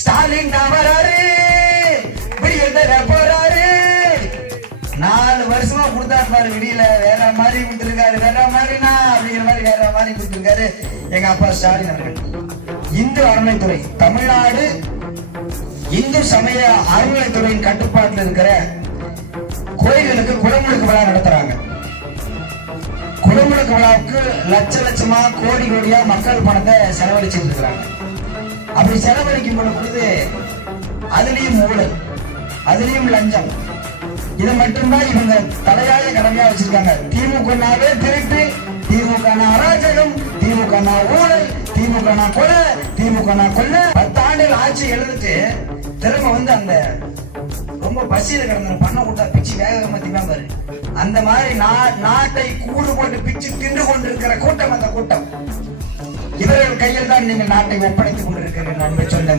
ஸ்டாலின் தான் வராரு. விடியல் தர போறாரு. நாலு வருஷமா கொடுத்தாரு பாரு விடியல. வேற மாதிரி கொடுத்துருக்காரு வேற மாதிரினா அப்படிங்கிற மாதிரி வேற மாதிரி கொடுத்துருக்காரு எங்க அப்பா ஸ்டாலின் அவர்கள். இந்து அறநிலைத்துறை தமிழ்நாடு இந்து சமய அறநிலைத்துறையின் கட்டுப்பாட்டில் இருக்கிற கோயில்களுக்கு குடமுழுக்கு விழா நடத்துறாங்க. குடமுழுக்கு விழாவுக்கு லட்ச லட்சமா கோடி கோடியா மக்கள் பணத்தை செலவழிச்சிட்டு இருக்கிறாங்க. அப்படி செலவழிக்கும் பொழுது அதுலயும் ஊழல் அதுலயும் லஞ்சம். இது மட்டும்தான் இவங்க தலையாய கடமையா வச்சிருக்காங்க. திமுகனாவே திருட்டு திமுக அராஜகம் திமுக ஊழல் திமுக கொலை திமுக கொல்ல பத்து ஆண்டுகள் ஆட்சி எழுதிட்டு திரும்ப வந்து அந்த ரொம்ப பசியில கிடந்த பண்ண கூட்டா பிச்சு வேகமா திம்பான் பாரு. அந்த மாதிரி நா- நாட்டை கூடு போட்டு பிச்சு தின்று கொண்டிருக்கிற கூட்டம் அந்த கூட்டம். கையில் தான் நீங்கள் நாட்டை ஒப்படைத்துக் கொண்டிருக்கிறீர்கள் நண்பர் சொன்ன